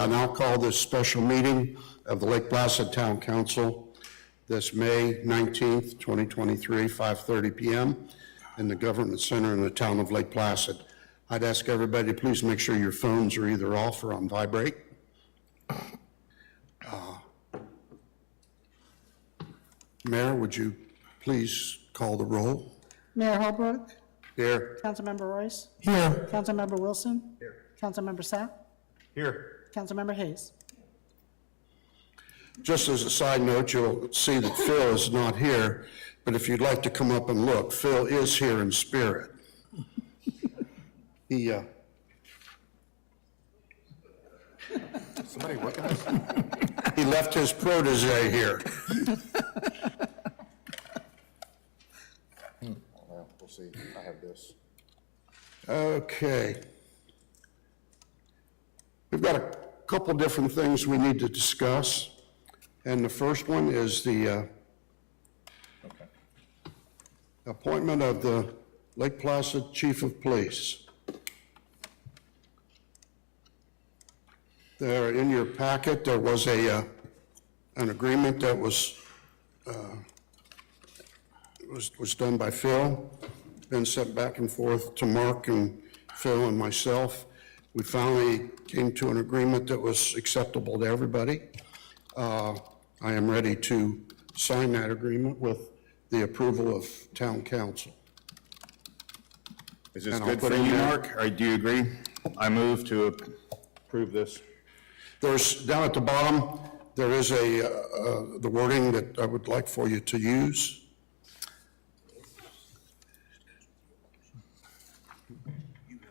I now call this special meeting of the Lake Placid Town Council this May 19th, 2023, 5:30 p.m. in the Government Center in the town of Lake Placid. I'd ask everybody to please make sure your phones are either off or on vibrate. Mayor, would you please call the roll? Mayor Holbrook. Here. Councilmember Royce. Here. Councilmember Wilson. Here. Councilmember Sapp. Here. Councilmember Hayes. Just as a side note, you'll see that Phil is not here, but if you'd like to come up and look, Phil is here in spirit. He, Somebody working us? he left his protege here. Well, we'll see. I have this. Okay. We've got a couple different things we need to discuss, and the first one is the appointment of the Lake Placid Chief of Police. There, in your packet, there was an agreement that was done by Phil, then sent back and forth to Mark and Phil and myself. We finally came to an agreement that was acceptable to everybody. I am ready to sign that agreement with the approval of town council. Is this And good I'll for put in you, there- Mark, or do you agree? I move to approve this. There's, down at the bottom, there is the wording that I would like for you to use.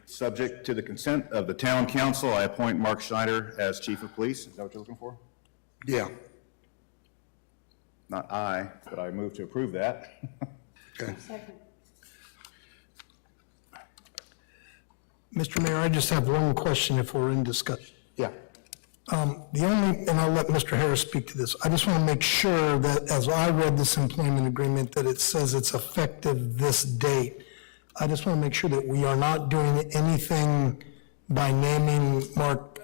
Subject to the consent of the town council, I appoint Mark Schneider as chief of police. Is that what you're looking for? Yeah. Not I, but I move to approve that. Okay. Second. Mr. Mayor, I just have one question if we're in discussion. Yeah. The only, and I'll let Mr. Harris speak to this, I just want to make sure that as I read this employment agreement, that it says it's effective this date. I just want to make sure that we are not doing anything by naming Mark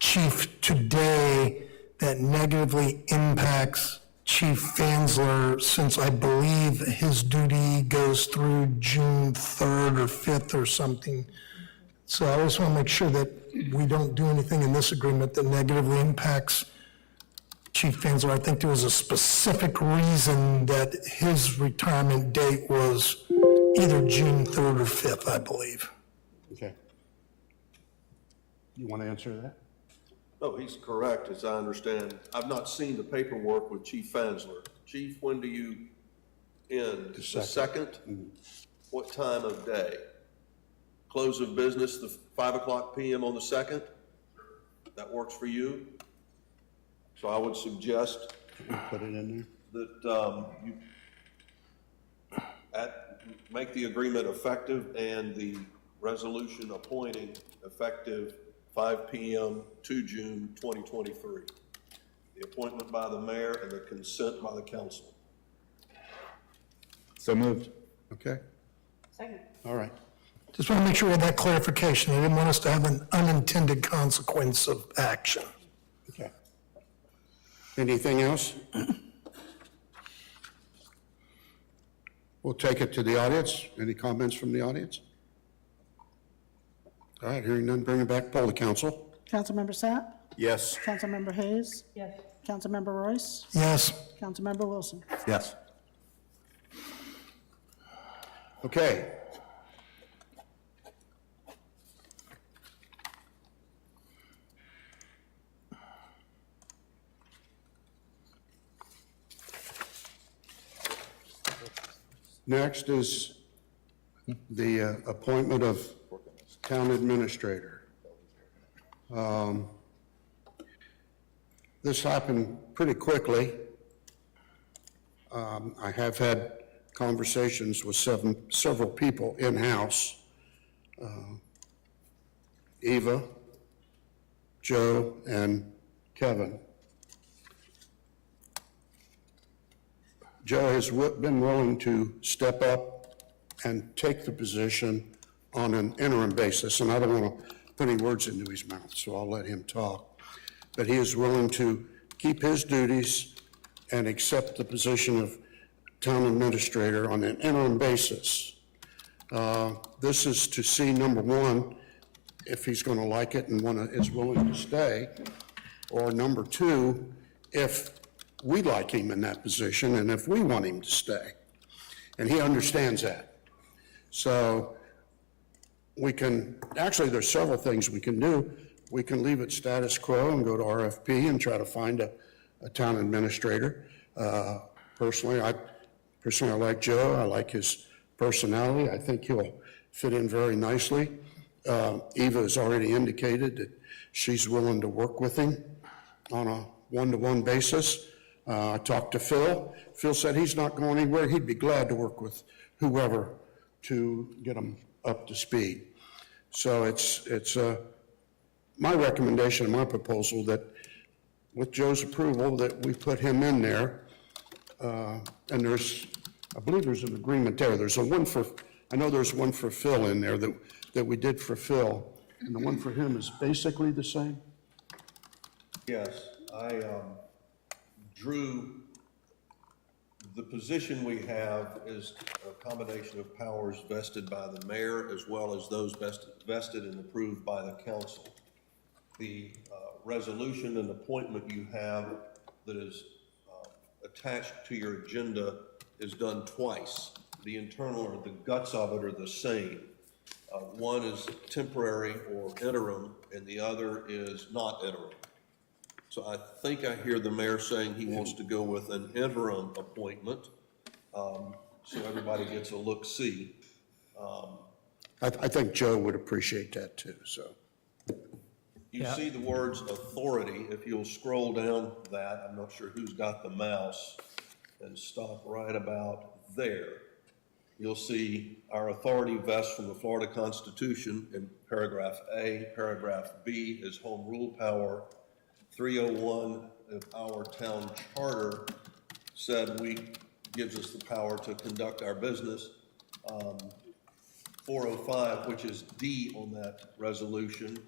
Chief today that negatively impacts Chief Fansler, since I believe his duty goes through June 3rd or 5th or something. So I just want to make sure that we don't do anything in this agreement that negatively impacts Chief Fansler. I think there was a specific reason that his retirement date was either June 3rd or 5th, I believe. Okay. You want to answer that? No, he's correct, as I understand. I've not seen the paperwork with Chief Fansler. Chief, when do you end? The second? What time of day? Close of business, the 5 o'clock p.m. on the 2nd? That works for you? So I would suggest Put it in there. that you make the agreement effective and the resolution appointing effective 5 p.m. to June 2023. The appointment by the mayor and the consent by the council. So moved. Okay. Second. All right. Just want to make sure we have that clarification. I didn't want us to have an unintended consequence of action. Okay. Anything else? We'll take it to the audience. Any comments from the audience? All right, hearing none, bring it back, poll the council. Councilmember Sapp. Yes. Councilmember Hayes. Yes. Councilmember Royce. Yes. Councilmember Wilson. Yes. Okay. Next is the appointment of town administrator. This happened pretty quickly. I have had conversations with several people in-house. Eva, Joe, and Kevin. Joe has been willing to step up and take the position on an interim basis, and I don't want to put any words into his mouth, so I'll let him talk. But he is willing to keep his duties and accept the position of town administrator on an interim basis. This is to see, number one, if he's going to like it and is willing to stay, or number two, if we like him in that position and if we want him to stay. And he understands that. So we can, actually, there's several things we can do. We can leave it status quo and go to RFP and try to find a town administrator. Personally, I like Joe. I like his personality. I think he'll fit in very nicely. Eva has already indicated that she's willing to work with him on a one-to-one basis. I talked to Phil. Phil said he's not going anywhere. He'd be glad to work with whoever to get them up to speed. So it's my recommendation, my proposal, that with Joe's approval, that we put him in there. And I believe there's an agreement there. I know there's one for Phil in there that we did for Phil. And the one for him is basically the same? Yes, I drew, the position we have is a combination of powers vested by the mayor as well as those vested and approved by the council. The resolution and appointment you have that is attached to your agenda is done twice. The internal or the guts of it are the same. One is temporary or interim, and the other is not interim. So I think I hear the mayor saying he wants to go with an interim appointment, so everybody gets a look-see. I think Joe would appreciate that too, so. You see the words authority. If you'll scroll down that, I'm not sure who's got the mouse, and stop right about there. You'll see our authority vests from the Florida Constitution in paragraph A. Paragraph B is home rule power. 301 of our town charter said gives us the power to conduct our business. 405, which is D on that resolution,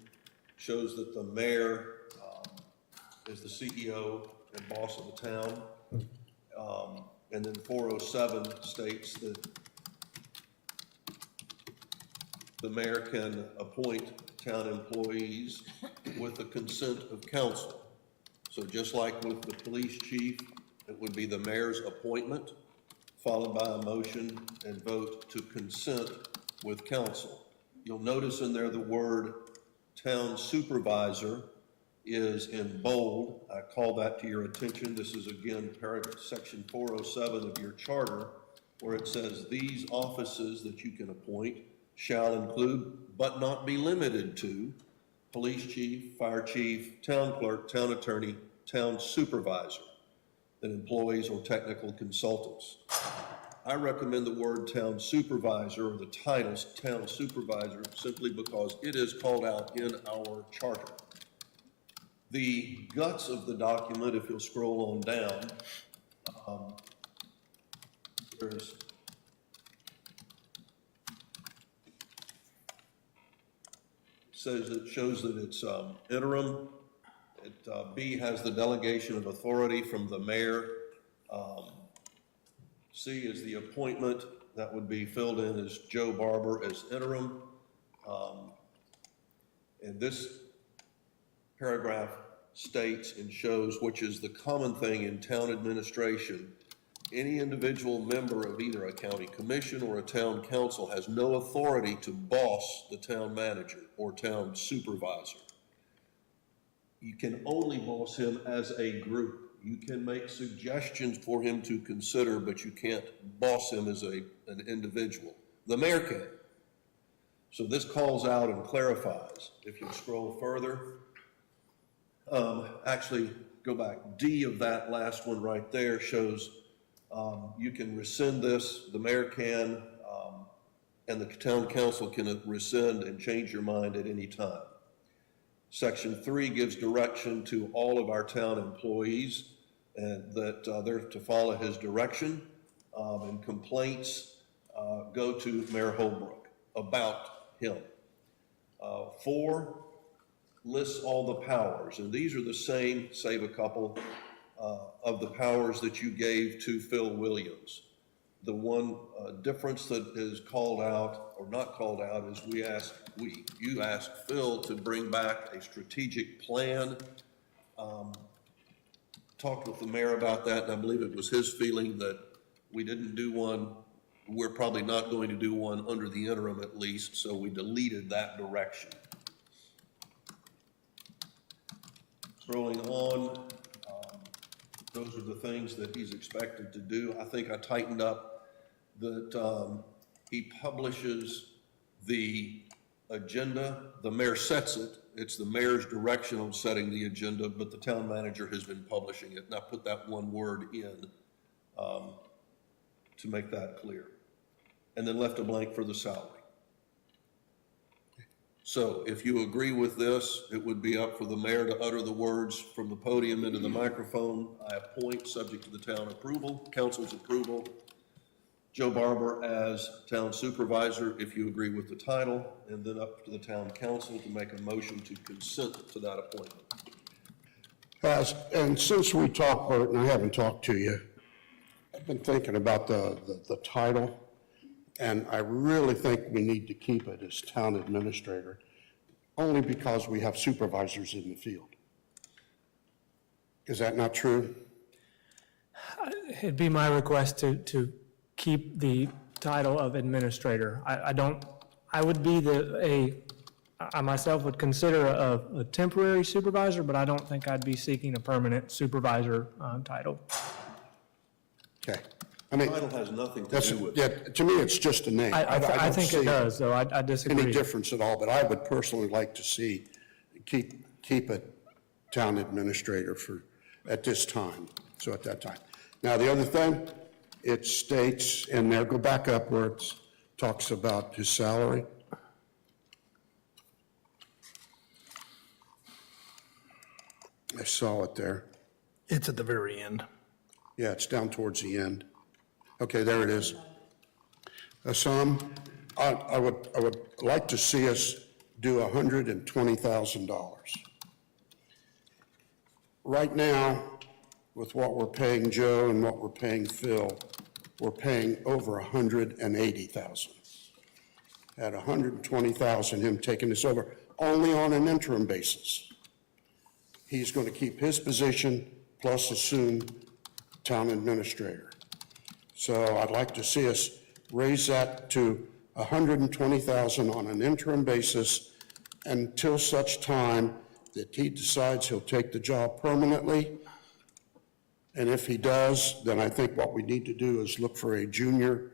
shows that the mayor is the CEO and boss of the town. And then 407 states that the mayor can appoint town employees with the consent of council. So just like with the police chief, it would be the mayor's appointment, followed by a motion and vote to consent with council. You'll notice in there the word town supervisor is in bold. I call that to your attention. This is again section 407 of your charter, where it says these offices that you can appoint shall include, but not be limited to, police chief, fire chief, town clerk, town attorney, town supervisor, and employees or technical consultants. I recommend the word town supervisor, or the titles town supervisor, simply because it is called out in our charter. The guts of the document, if you'll scroll on down, shows that it's interim. B has the delegation of authority from the mayor. C is the appointment. That would be filled in as Joe Barber as interim. And this paragraph states and shows, which is the common thing in town administration, any individual member of either a county commission or a town council has no authority to boss the town manager or town supervisor. You can only boss him as a group. You can make suggestions for him to consider, but you can't boss him as an individual. The mayor can. So this calls out and clarifies. If you scroll further, actually go back. D of that last one right there shows you can rescind this, the mayor can, and the town council can rescind and change your mind at any time. Section 3 gives direction to all of our town employees and that they're to follow his direction, and complaints go to Mayor Holbrook about him. 4 lists all the powers, and these are the same, save a couple, of the powers that you gave to Phil Williams. The one difference that is called out, or not called out, is you asked Phil to bring back a strategic plan. Talked with the mayor about that, and I believe it was his feeling that we didn't do one. We're probably not going to do one under the interim at least, so we deleted that direction. Scrolling on, those are the things that he's expected to do. I think I tightened up that he publishes the agenda. The mayor sets it. It's the mayor's direction on setting the agenda, but the town manager has been publishing it. And I put that one word in to make that clear. And then left a blank for the salary. So if you agree with this, it would be up for the mayor to utter the words from the podium into the microphone. I appoint, subject to the town approval, council's approval, Joe Barber as town supervisor, if you agree with the title, and then up to the town council to make a motion to consent to that appointment. And since we talked, Bert, and I haven't talked to you, I've been thinking about the title, and I really think we need to keep it as town administrator, only because we have supervisors in the field. Is that not true? It'd be my request to keep the title of administrator. I would be I myself would consider a temporary supervisor, but I don't think I'd be seeking a permanent supervisor title. Okay. I mean, Title has nothing to do with it. yeah, to me, it's just a name. I don't think see it does, though. I disagree. any difference at all, but I would personally like to see, keep it town administrator at this time, so at that time. Now, the other thing, it states in there, go back up where it talks about his salary. I saw it there. It's at the very end. Yeah, it's down towards the end. Okay, there it is. I would like to see us do $120,000. Right now, with what we're paying Joe and what we're paying Phil, we're paying over $180,000. At $120,000, him taking this over, only on an interim basis. He's going to keep his position plus assume town administrator. So I'd like to see us raise that to $120,000 on an interim basis until such time that he decides he'll take the job permanently. And if he does, then I think what we need to do is look for a junior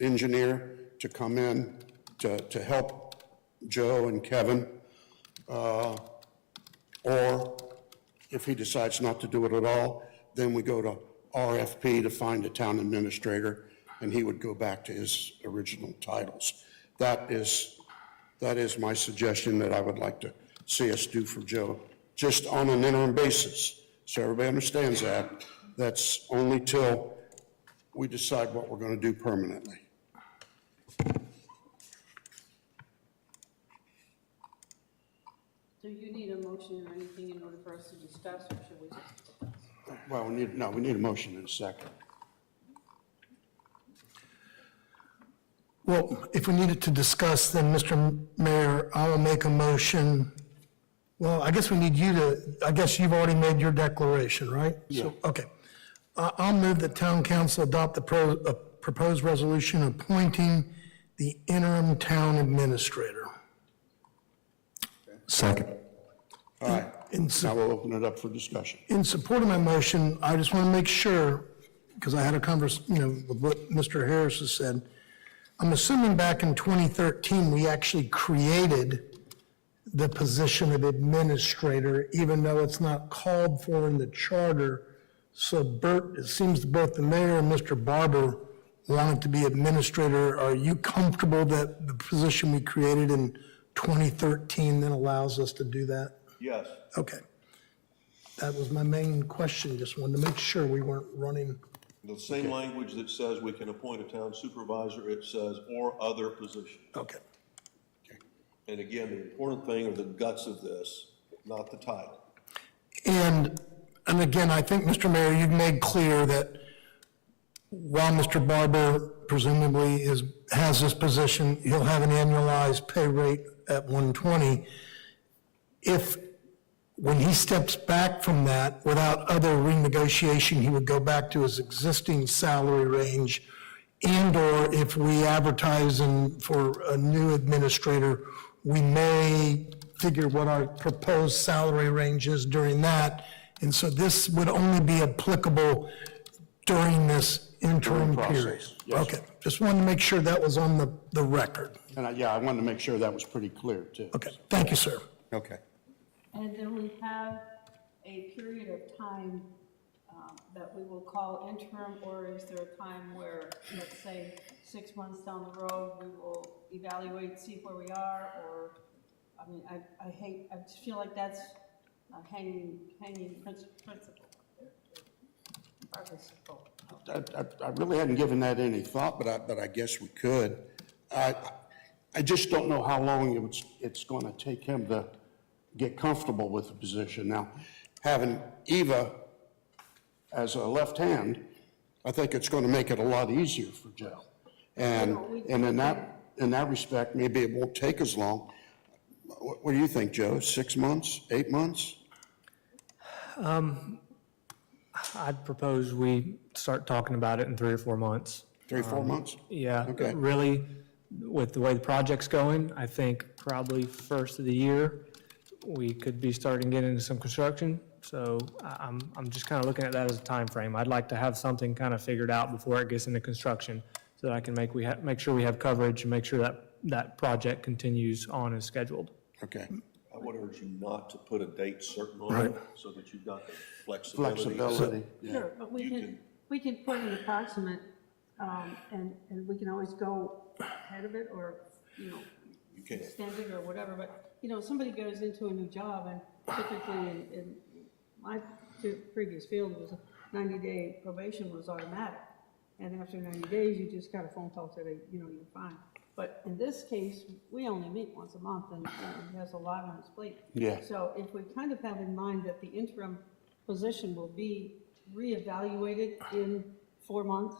engineer to come in to help Joe and Kevin. Or if he decides not to do it at all, then we go to RFP to find a town administrator, and he would go back to his original titles. That is my suggestion that I would like to see us do for Joe, just on an interim basis. So everybody understands that. That's only till we decide what we're going to do permanently. Do you need a motion or anything in order for us to discuss, or should we just? Well, we need a motion in a second. Well, if we needed to discuss, then, Mr. Mayor, I will make a motion. Well, I guess we need you to, I guess you've already made your declaration, right? Yeah. So, okay. I'll move that town council adopt the proposed resolution appointing the interim town administrator. Second. All right, In now we'll open it up for discussion. In support of my motion, I just want to make sure, because I had a conversation, with what Mr. Harris has said. I'm assuming back in 2013, we actually created the position of administrator, even though it's not called for in the charter. So Bert, it seems both the mayor and Mr. Barber wanted to be administrator. Are you comfortable that the position we created in 2013 then allows us to do that? Yes. Okay. That was my main question, just wanted to make sure we weren't running. The same language that says we can appoint a town supervisor, it says, or other position. Okay. And again, the important thing are the guts of this, not the title. And again, I think, Mr. Mayor, you've made clear that while Mr. Barber presumably has this position, he'll have an annualized pay rate at 120. If, when he steps back from that, without other renegotiation, he would go back to his existing salary range, and/or if we advertise for a new administrator, we may figure what our proposed salary range is during that. And so this would only be applicable during this interim period. process, yes. Okay, just wanted to make sure that was on the record. And I wanted to make sure that was pretty clear, too. Okay, thank you, sir. Okay. And then we have a period of time that we will call interim, or is there a time where, let's say, 6 months down the road, we will evaluate, see where we are, or, I mean, I just feel like that's a hanging principle. I really hadn't given that any thought, but I guess we could. I just don't know how long it's going to take him to get comfortable with the position. Now, having Eva as a left hand, I think it's going to make it a lot easier for Joe. And in that respect, maybe it won't take as long. What do you think, Joe? 6 months, 8 months? I'd propose we start talking about it in 3 or 4 months. 3 or 4 months? Yeah, Okay. really, with the way the project's going, I think probably first of the year, we could be starting getting into some construction. So I'm just kind of looking at that as a time frame. I'd like to have something kind of figured out before it gets into construction, so that I can make sure we have coverage and make sure that project continues on as scheduled. Okay. I would urge you not to put a date certain on it, so that you've got the flexibility. Flexibility. Sure, but we can put an approximate, and we can always go ahead of it, or, you know, You can. extend it or whatever, but, you know, somebody goes into a new job, and typically in my previous field was a 90-day probation was automatic. And after 90 days, you just got a phone call, said, you know, you're fine. But in this case, we only meet once a month, and he has a lot on his plate. Yeah. So if we kind of have in mind that the interim position will be reevaluated in 4 months,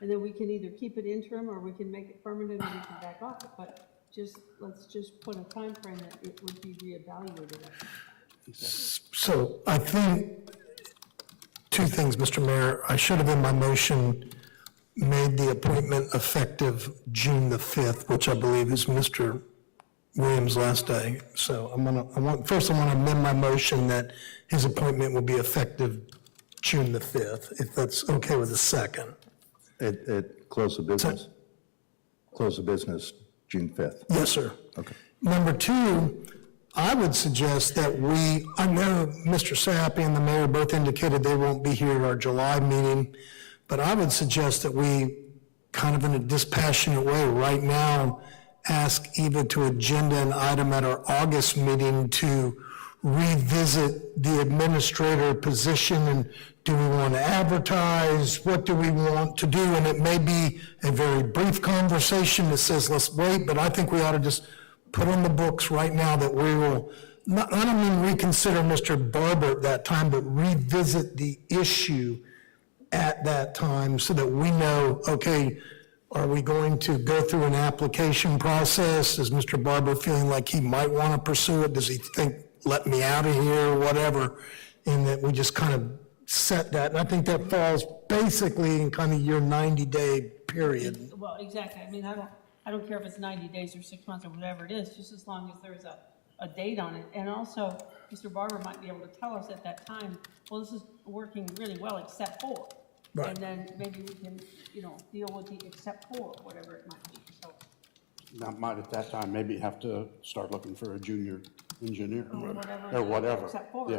and then we can either keep it interim, or we can make it permanent, or we can back off it. But let's just put a time frame that it would be reevaluated. So I think 2 things, Mr. Mayor. I should have in my motion made the appointment effective June the 5th, which I believe is Mr. Williams' last day. So first I want to amend my motion that his appointment will be effective June the 5th, if that's okay with the second. Close the business. Close the business June 5th. Yes, sir. Okay. Number 2, I would suggest that I know Mr. Sapp and the mayor both indicated they won't be here at our July meeting, but I would suggest that we, kind of in a dispassionate way, right now, ask Eva to agenda an item at our August meeting to revisit the administrator position, and do we want to advertise, what do we want to do? And it may be a very brief conversation that says, let's wait, but I think we ought to just put on the books right now that we will, I don't mean reconsider Mr. Barber at that time, but revisit the issue at that time so that we know, okay, are we going to go through an application process? Is Mr. Barber feeling like he might want to pursue it? Does he think, let me out of here, or whatever? And that we just kind of set that. And I think that falls basically in kind of your 90-day period. Well, exactly. I mean, I don't care if it's 90 days or 6 months or whatever it is, just as long as there's a date on it. And also, Mr. Barber might be able to tell us at that time, well, this is working really well except for. Right. And then maybe we can, you know, deal with the except for, whatever it might be, so. That might at that time maybe have to start looking for a junior engineer. Whatever. Or whatever. Except for. Yeah.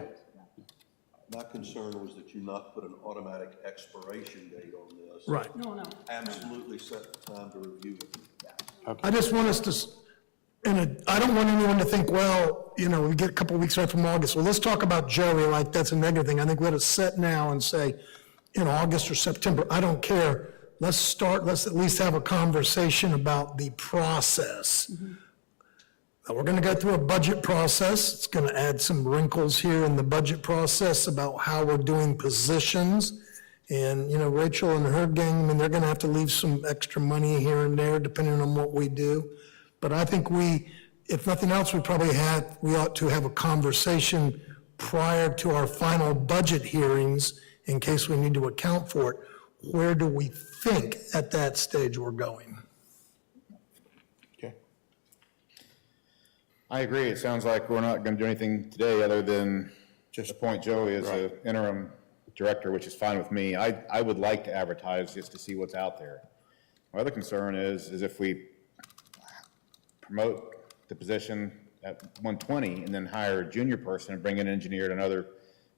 My concern was that you not put an automatic expiration date on this. Right. No. Absolutely set the time to review it. I just want us to, I don't want anyone to think, well, you know, we get a couple of weeks right from August, well, let's talk about Joey like that's a negative thing. I think we ought to set now and say, in August or September, I don't care. Let's at least have a conversation about the process. We're gonna go through a budget process. It's gonna add some wrinkles here in the budget process about how we're doing positions. And, you know, Rachel and her gang, I mean, they're gonna have to leave some extra money here and there depending on what we do. But I think if nothing else, we ought to have a conversation prior to our final budget hearings in case we need to account for it. Where do we think at that stage we're going? Okay. I agree. It sounds like we're not going to do anything today other than just appoint Joey as an interim director, which is fine with me. I would like to advertise just to see what's out there. My other concern is if we promote the position at 120 and then hire a junior person and bring in an engineer at another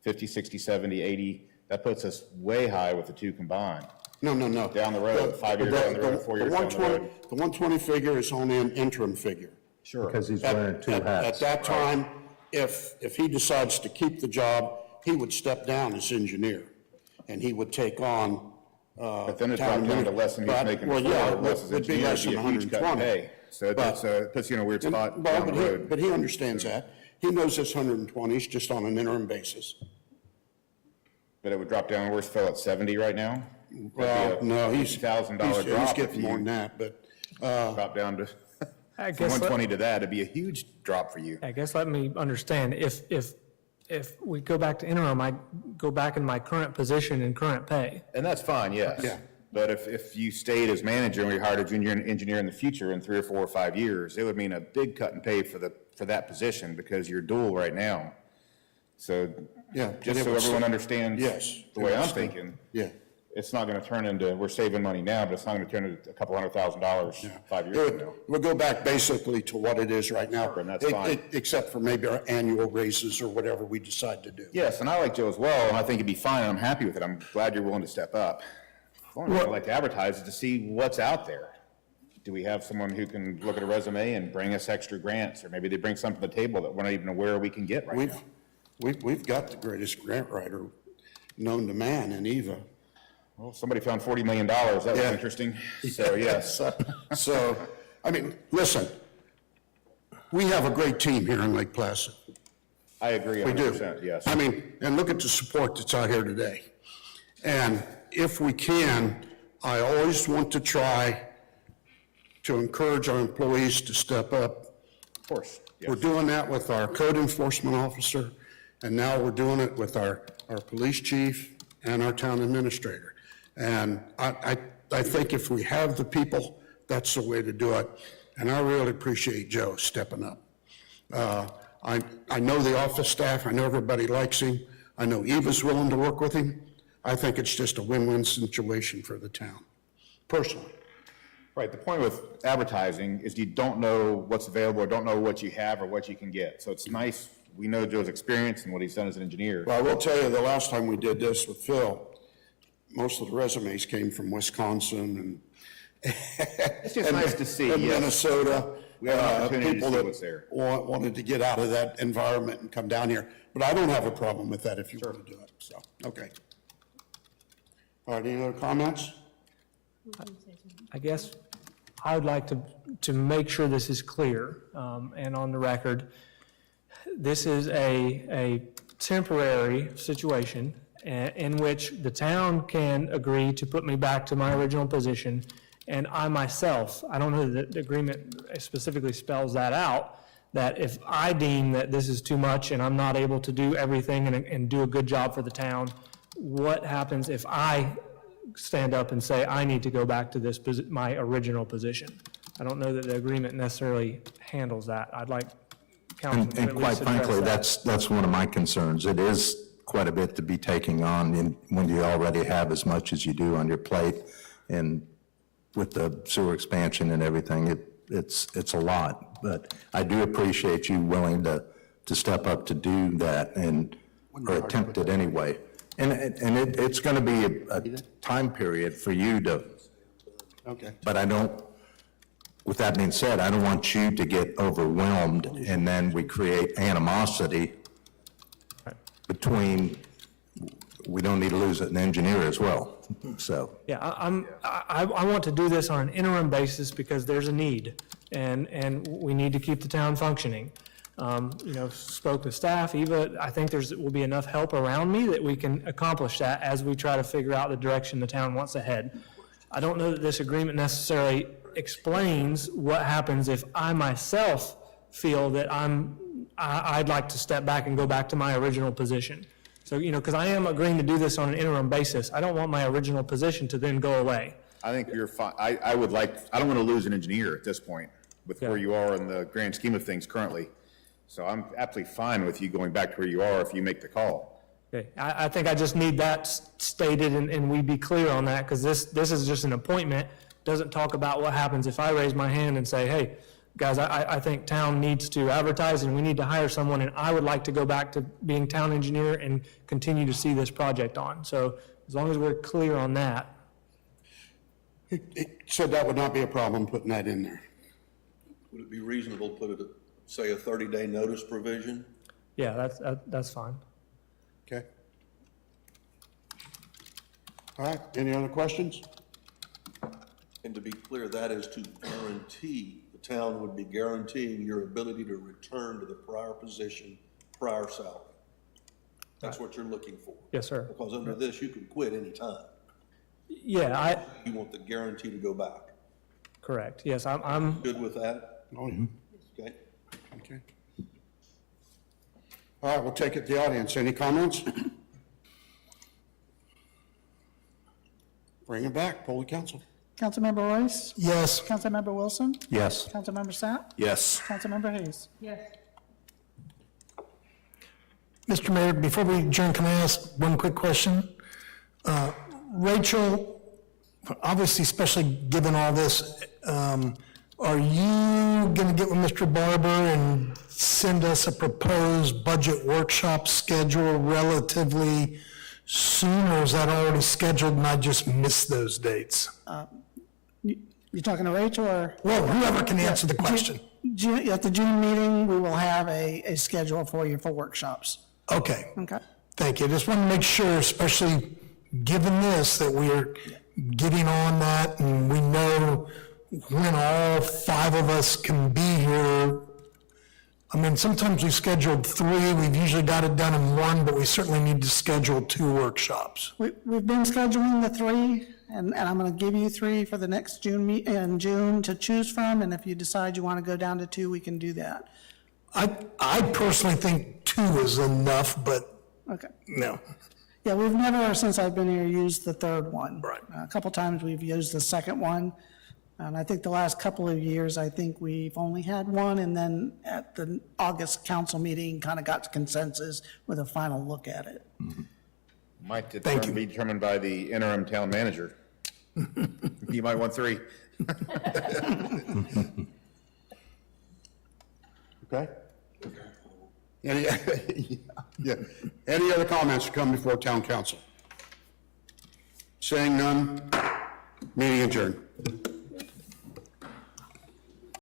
50, 60, 70, 80, that puts us way high with the two combined. No. Down the road, 5 years down the road, 4 years down the road. The 120 figure is only an interim figure. Sure. Because he's wearing two At hats. that time, if he decides to keep the job, he would step down as engineer, and he would take on, But then it dropped down to less than he's making Well, yeah, before, less as would be engineer, less it'd than be a huge cut in 120. pay. So that's, puts you in a weird spot Well, down the road. but he understands that. He knows this 120 is just on an interim basis. But it would drop down, where's Phil at 70 right now? Well, no, he's $1,000 he's drop if getting you more than that, but, drop down to, I from guess, 120 to that, it'd be a huge drop for you. I guess let me understand, if we go back to interim, I go back in my current position and current pay. And that's fine, yes. Yeah. But if you stayed as manager and we hired a junior engineer in the future in 3 or 4 or 5 years, it would mean a big cut in pay for that position because you're dual right now. So, yeah. just so everyone understands Yes. the way I'm thinking, Yeah. it's not gonna turn into, we're saving money now, but it's not gonna turn into a couple $100,000 5 years from now. We'll go back basically to what it is right now. And that's fine. Except for maybe our annual raises or whatever we decide to do. Yes, and I like Joe as well, and I think it'd be fine, and I'm happy with it. I'm glad you're willing to step up. The only thing I'd like to advertise is to see what's out there. Do we have someone who can look at a resume and bring us extra grants, or maybe they bring something to the table that we're not even aware we can get right now? We've got the greatest grant writer known to man in Eva. Well, somebody found $40 million. That was Yeah. interesting. So, yes. So, I mean, listen, we have a great team here in Lake Placid. I agree We do. 100%, yes. I mean, and look at the support that's out here today. And if we can, I always want to try to encourage our employees to step up. Of course, yes. We're doing that with our code enforcement officer, and now we're doing it with our police chief and our town administrator. And I think if we have the people, that's the way to do it. And I really appreciate Joe stepping up. I know the office staff, I know everybody likes him, I know Eva's willing to work with him. I think it's just a win-win situation for the town, personally. Right, the point with advertising is you don't know what's available, or don't know what you have or what you can get. So it's nice, we know Joe's experience and what he's done as an engineer. Well, I will tell you, the last time we did this with Phil, most of the resumes came from Wisconsin and It's just nice to see, and yes. Minnesota. We have an opportunity to people see that what's there. Wanted to get out of that environment and come down here. But I don't have a problem with that if you want to do it, so, okay. All right, any other comments? I guess I would like to make sure this is clear and on the record. This is a temporary situation in which the town can agree to put me back to my original position, and I myself, I don't know that the agreement specifically spells that out, that if I deem that this is too much and I'm not able to do everything and do a good job for the town, what happens if I stand up and say, I need to go back to this, my original position? I don't know that the agreement necessarily handles that. I'd like council to And at quite least address frankly, that. that's one of my concerns. It is quite a bit to be taking on when you already have as much as you do on your plate. And with the sewer expansion and everything, it's a lot. But I do appreciate you willing to step up to do that or attempt it anyway. And it's going to be a time period for you to, Okay. but with that being said, I don't want you to get overwhelmed and then we create animosity between we don't need to lose an engineer as well, so. Yeah, I want to do this on an interim basis because there's a need, and we need to keep the town functioning. You know, spoke with staff, Eva, I think will be enough help around me that we can accomplish that as we try to figure out the direction the town wants ahead. I don't know that this agreement necessarily explains what happens if I myself feel that I'd like to step back and go back to my original position. So, you know, because I am agreeing to do this on an interim basis, I don't want my original position to then go away. I think you're fine. I don't want to lose an engineer at this point with where you are in the grand scheme of things currently. So I'm absolutely fine with you going back to where you are if you make the call. Okay, I think I just need that stated and we be clear on that, because this is just an appointment, doesn't talk about what happens if I raise my hand and say, hey, guys, I think town needs to advertise and we need to hire someone, and I would like to go back to being town engineer and continue to see this project on. So as long as we're clear on that. It said that would not be a problem putting that in there. Would it be reasonable to put it, say, a 30-day notice provision? Yeah, that's fine. Okay. All right, any other questions? And to be clear, that is to guarantee, the town would be guaranteeing your ability to return to the prior position, prior salary. That's what you're looking for. Yes, sir. Because under this, you can quit anytime. Yeah, You want the guarantee to go back. correct. Yes, I'm Good with that? Oh, yeah. Okay. Okay. All right, we'll take it to the audience. Any comments? Bring it back, poll the council. Councilmember Royce? Yes. Councilmember Wilson? Yes. Councilmember Sapp? Yes. Councilmember Hayes? Yes. Mr. Mayor, before we adjourn, can I ask one quick question? Rachel, obviously, especially given all this, are you going to get with Mr. Barber and send us a proposed budget workshop schedule relatively soon, or is that already scheduled and I just missed those dates? You talking to Rachel or? Well, whoever can answer the question. At the June meeting, we will have a schedule for you for workshops. Okay. Okay? Thank you. I just want to make sure, especially given this, that we're getting on that and we know when all 5 of us can be here. I mean, sometimes we scheduled 3, we've usually got it done in 1, but we certainly need to schedule 2 workshops. We've been scheduling the 3, and I'm going to give you 3 for the next in June to choose from, and if you decide you want to go down to 2, we can do that. I personally think 2 is enough, but Okay. no. Yeah, we've never, since I've been here, used the 3rd one. Right. A couple times we've used the 2nd one, and I think the last couple of years, I think we've only had 1, and then at the August council meeting, kind of got consensus with a final look at it. Might Thank you. be determined by the interim town manager. You might want 3. Okay? Any, yeah. Any other comments to come before town council? Saying none, meeting adjourned.